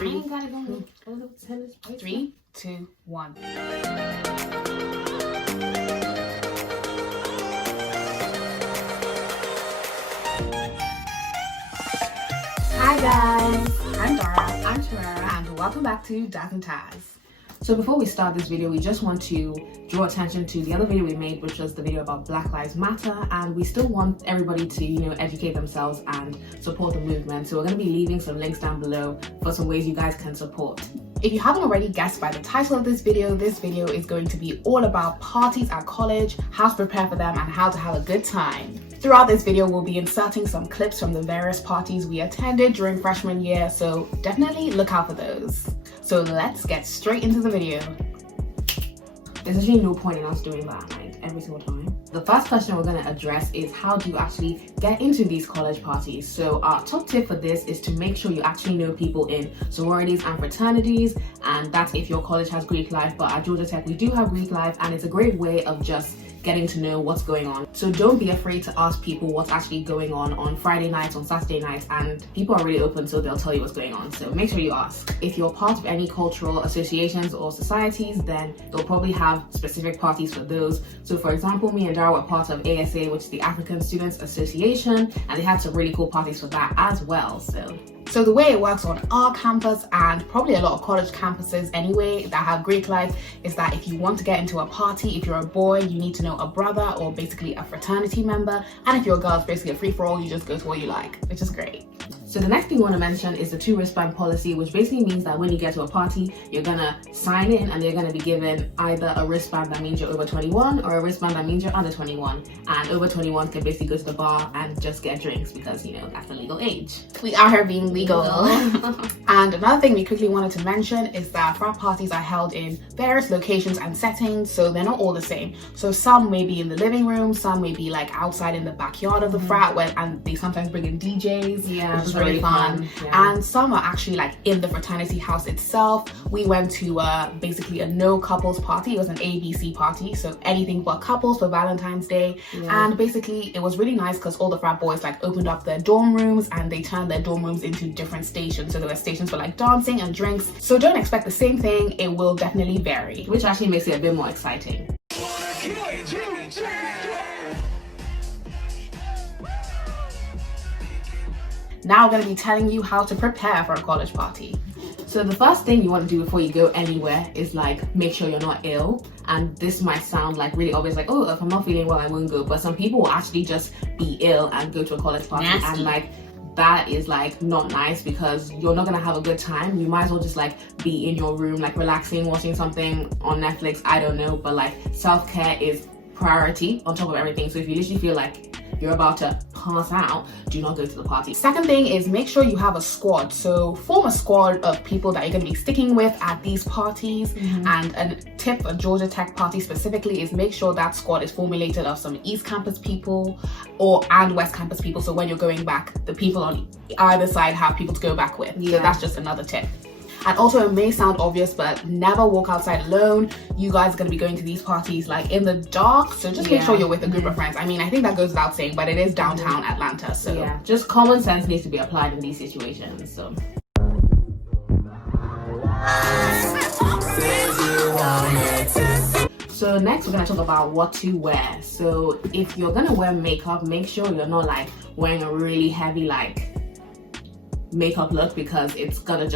3, 2, 1. Hi guys, I'm Dara, I'm Torera, and welcome back to Daz and Taz. So before we start this video, we just want to draw attention to the other video we made, which was the video about Black Lives Matter, and we still want everybody to, educate themselves and support the movement. So we're going to be leaving some links down below for some ways you guys can support. If you haven't already guessed by the title of this video is going to be all about parties at college, how to prepare for them, and how to have a good time. Throughout this video, we'll be inserting some clips from the various parties we attended during freshman year, so definitely look out for those. So let's get straight into the video. There's actually no point in us doing that every single time. The first question we're going to address is how do you actually get into these college parties? So our top tip for this is to make sure you actually know people in sororities and fraternities, and that's if your college has Greek life. But at Georgia Tech we do have Greek life, and it's a great way of just getting to know what's going on. So don't be afraid to ask people what's actually going on Friday nights, on Saturday nights, and people are really open, so they'll tell you what's going on. So make sure you ask. If you're part of any cultural associations or societies, then they'll probably have specific parties for those. So for example, me and Dara were part of ASA, which is the African Students Association, and they had some really cool parties for that as well. So the way it works on our campus, and probably a lot of college campuses anyway that have Greek life, is that if you want to get into a party, if you're a boy, you need to know a brother or basically a fraternity member, and if you're a girl, it's basically a free-for-all, you just go to what you like, which is great. So the next thing we want to mention is the 2 wristband policy, which basically means that when you get to a party, you're gonna sign in and you're gonna be given either a wristband that means you're over 21 or a wristband that means you're under 21. And over 21 can basically go to the bar and just get drinks because, that's the legal age. We are here being legal. And another thing we quickly wanted to mention is that frat parties are held in various locations and settings, so they're not all the same. So some may be in the living room, some may be like outside in the backyard of the frat, and they sometimes bring in DJs, which is really fun. Yeah. And some are actually like in the fraternity house itself. We went to basically a no couples party. It was an ABC party, so anything but couples for Valentine's Day. Yeah. And basically it was really nice because all the frat boys opened up their dorm rooms and they turned their dorm rooms into different stations. So there were stations for dancing and drinks. So don't expect the same thing. It will definitely vary, which actually makes it a bit more exciting. Now I'm going to be telling you how to prepare for a college party. So the first thing you want to do before you go anywhere is make sure you're not ill. And this might sound really obvious, oh, if I'm not feeling well, I won't go. But some people will actually just be ill and go to a college party. Nasty. And that is not nice because you're not gonna have a good time. You might as well just be in your room, relaxing, watching something on Netflix, I don't know. But self-care is priority on top of everything. So if you literally feel you're about to pass out, do not go to the party. Second thing is make sure you have a squad. So form a squad of people that you're going to be sticking with at these parties. And a tip for Georgia Tech party specifically is make sure that squad is formulated of some East Campus people and West Campus people. So when you're going back, the people on either side have people to go back with. Yeah. So that's just another tip. And also, it may sound obvious, but never walk outside alone. You guys are going to be going to these parties in the dark, so just make sure you're with a group of friends. I mean, I think that goes without saying, but it is downtown Atlanta, so just common sense needs to be applied in these situations. So next we're going to talk about what to wear. So if you're going to wear makeup, make sure you're not wearing a really heavy makeup look, because it's gonna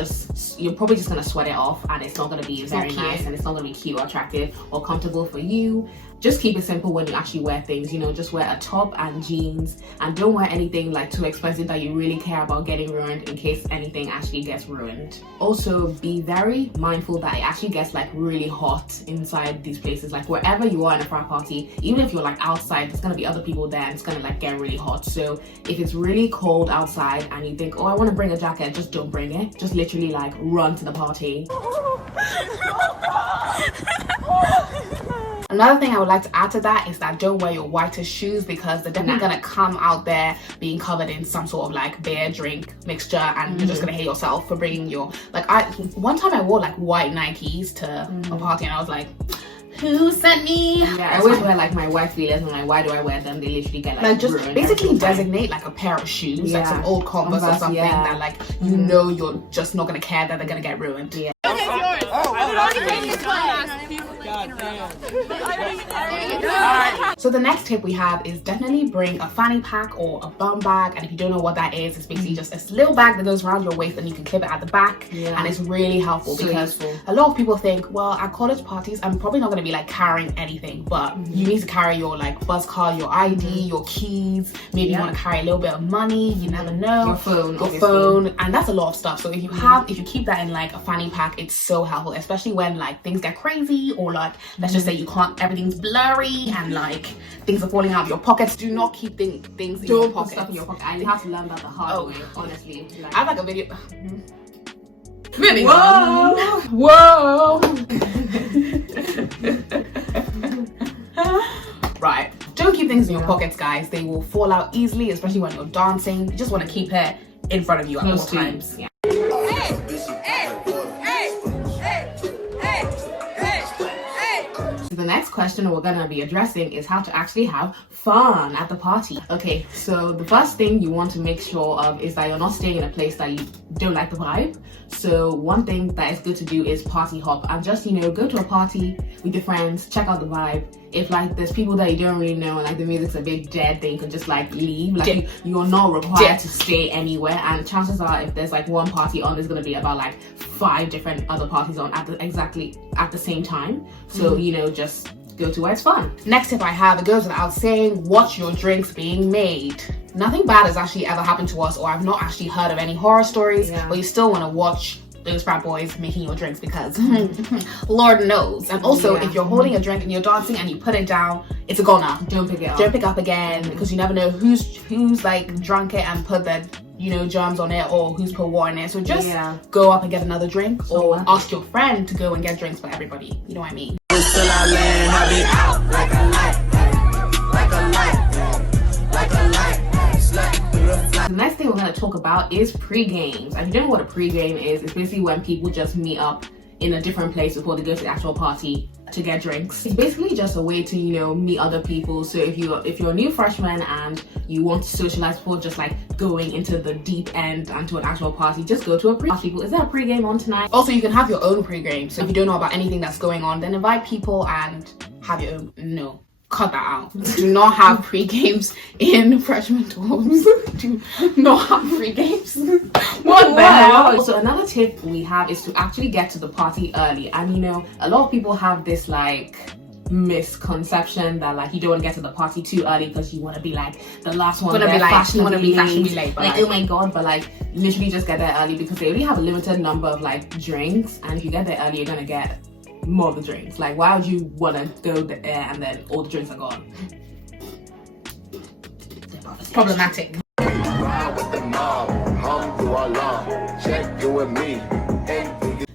you're probably just gonna sweat it off and it's not gonna be very nice, and it's not gonna be cute or attractive or comfortable for you. Just keep it simple when you actually wear things, just wear a top and jeans, and don't wear anything too expensive that you really care about getting ruined in case anything actually gets ruined. Also be very mindful that it actually gets really hot inside these places. Wherever you are in a frat party, even if you're outside, there's gonna be other people there and it's gonna get really hot. So if it's really cold outside and you think, oh, I want to bring a jacket, just don't bring it. Just literally run to the party. Another thing I would like to add to that is that don't wear your whitest shoes, because they're definitely gonna come out there being covered in some sort of beer drink mixture, and you're just gonna hate yourself for bringing your one time I wore white Nikes to a party and I was who sent me? Yeah, I always wear like my white feelers and like, why do I wear them? They literally get like just ruined basically designate like a pair of shoes, like some old Converse or something that like you know you're just not gonna care that they're gonna get ruined. Yeah. So the next tip we have is definitely bring a fanny pack or a bum bag, and if you don't know what that is, it's basically just a little bag that goes around your waist and you can clip it at the back, and it's really helpful because a lot of people think, well, at college parties I'm probably not going to be like carrying anything, but you need to carry your like bus card, your ID, your keys, maybe you want to carry a little bit of money, you never know, your phone, and that's a lot of stuff. So if you keep that in like a fanny pack, it's so helpful, especially when like things get crazy, or like let's just say you can't, everything's blurry and like things are falling out of your pockets. Do not keep things in your pocket. Stuff in your pocket. I have to learn that the hard way, honestly. Like, I have like a video. Moving on. Whoa. Right. Don't keep things in your pockets, guys. They will fall out easily, especially when you're dancing. You just want to keep it in front of you at all times. Yeah. The next question we're gonna be addressing is how to actually have fun at the party. Okay, so the first thing you want to make sure of is that you're not staying in a place that you don't like the vibe. So one thing that is good to do is party hop and just, you know, go to a party with your friends, check out the vibe. If like there's people that you don't really know and like the music's a bit dead, then you can just like leave. Like you're not required to stay anywhere, and chances are if there's like one party on, there's gonna be about like 5 different other parties on exactly at the same time. So you know, just go to where it's fun. Next tip I have, it goes without saying, watch your drinks being made. Nothing bad has actually ever happened to us, or I've not actually heard of any horror stories, but you still want to watch those frat boys making your drinks, because Lord knows. And also if you're holding a drink and you're dancing and you put it down, it's a goner. Don't pick it up again, because you never know who's like drunk it and put the, you know, germs on it, or who's put water in it. So just go up and get another drink, or ask your friend to go and get drinks for everybody. You know what I mean? The next thing we're going to talk about is pre-games. And if you don't know what a pre-game is, it's basically when people just meet up in a different place before they go to the actual party to get drinks. It's basically just a way to, you know, meet other people. So if you're a new freshman and you want to socialize before just like going into the deep end and to an actual party, just go to a pre-game. People, is there a pre-game on tonight? Also, you can have your own pre-game. So if you don't know about anything that's going on, then invite people and have your own. No, cut that out. Do not have pre-games in freshman dorms. Do not have pre-games. What the hell? So another tip we have is to actually get to the party early. And you know, a lot of people have this like misconception that like you don't want to get to the party too early because you want to be like the last one there, fashionably late. Like oh my god, but like literally just get there early, because they only have a limited number of like drinks, and if you get there early you're gonna get more of the drinks. Like why would you want to go there and then all the drinks are gone? Problematic.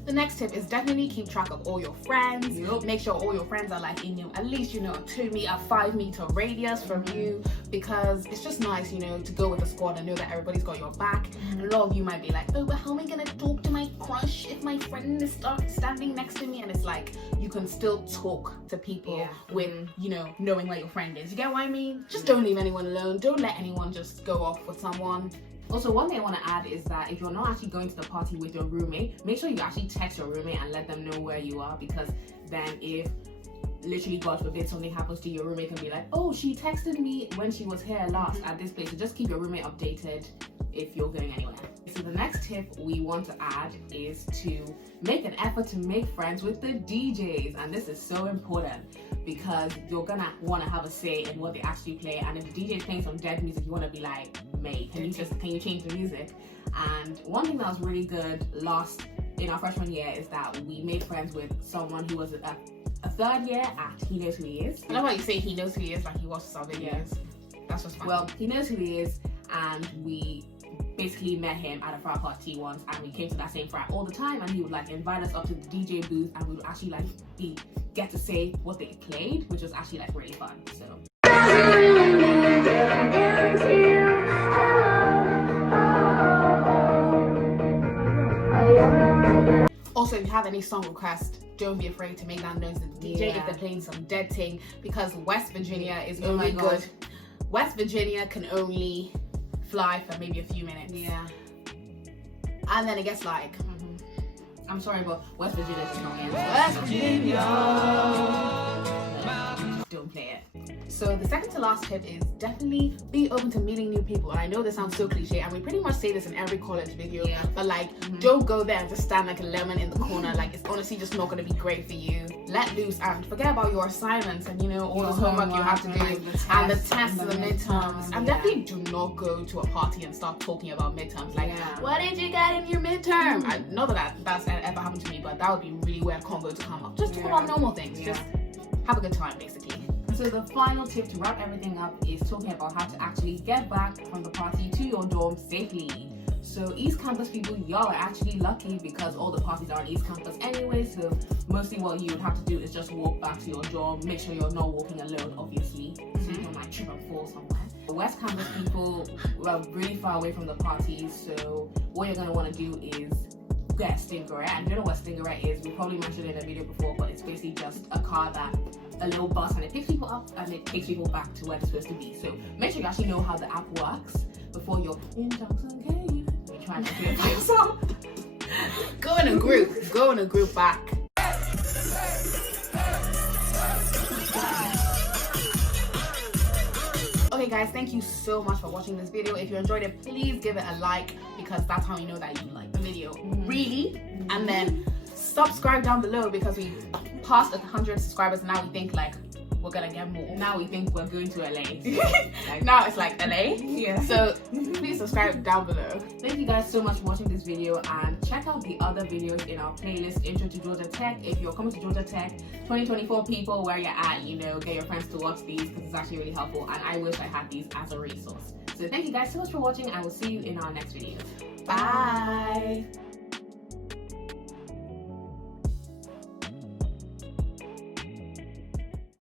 The next tip is definitely keep track of all your friends. Make sure all your friends are like in you, at least, you know, a 2 meter, 5 meter radius from you, because it's just nice, you know, to go with the squad and know that everybody's got your back. And a lot of you might be like, oh, but how am I gonna talk to my crush if my friend is standing next to me? And it's like, you can still talk to people with, you know, knowing where your friend is. You get what I mean? Just don't leave anyone alone. Don't let anyone just go off with someone. Also, one thing I want to add is that if you're not actually going to the party with your roommate, make sure you actually text your roommate and let them know where you are, because then if literally God forbid something happens to your roommate, can be like, oh, she texted me when she was here last at this place. So just keep your roommate updated if you're going anywhere. So the next tip we want to add is to make an effort to make friends with the DJs, and this is so important because you're gonna want to have a say in what they actually play. And if the DJ is playing some dead music, you want to be like, mate, can you change the music? And one thing that was really good in our freshman year is that we made friends with someone who was a third year at He Knows Who He Is. I love how you say he knows who he is like he was 7 years. That's just fine. Well, he knows who he is, and we basically met him at a frat party once, and we came to that same frat all the time, and he would like invite us up to the DJ booth, and we would actually like get to say what they played, which was actually like really fun. So Also, if you have any song requests, don't be afraid to make that known to the DJ if they're playing some dead thing, because West Virginia is only good. West Virginia can only fly for maybe a few minutes. Yeah. And then it gets like, I'm sorry, but West Virginia is not the West Virginia. Don't play it. So the second to last tip is definitely be open to meeting new people. And I know this sounds so cliche, and we pretty much say this in every college video, but like, don't go there and just stand like a lemon in the corner. Like, it's honestly just not going to be great for you. Let loose and forget about your assignments and, you know, all the homework you have to do, and the tests and the midterms. And definitely do not go to a party and start talking about midterms. Like, what did you get in your midterm? I know that's ever happened to me, but that would be really weird combo to come up. Just talk about normal things. Just have a good time, basically. So the final tip to wrap everything up is talking about how to actually get back from the party to your dorm safely. So East Campus people, y'all are actually lucky because all the parties are on East Campus anyway, so mostly what you would have to do is just walk back to your dorm. Make sure you're not walking alone, obviously, so you don't like trip and fall somewhere. The West Campus people are really far away from the parties, so what you're going to want to do is get a Stingray. And you know what Stingray is? We probably mentioned it in a video before, but it's basically just a car that a little bus, and it picks people up and it takes people back to where they're supposed to be. So make sure you actually know how the app works before you're in Johnson Cave. You're trying to do it by yourself. Go in a group. Go in a group back. Okay guys, thank you so much for watching this video. If you enjoyed it, please give it a like, because that's how you know that you like the video. Really? And then subscribe down below, because we passed 100 subscribers and now we think like we're gonna get more. Now we think we're going to LA. Like, now it's like LA. Yeah. So please subscribe down below. Thank you guys so much for watching this video, and check out the other videos in our playlist, Intro to Georgia Tech. If you're coming to Georgia Tech 2024 people, where you're at, you know, get your friends to watch these because it's actually really helpful, and I wish I had these as a resource. So thank you guys so much for watching, and we'll see you in our next video. Bye.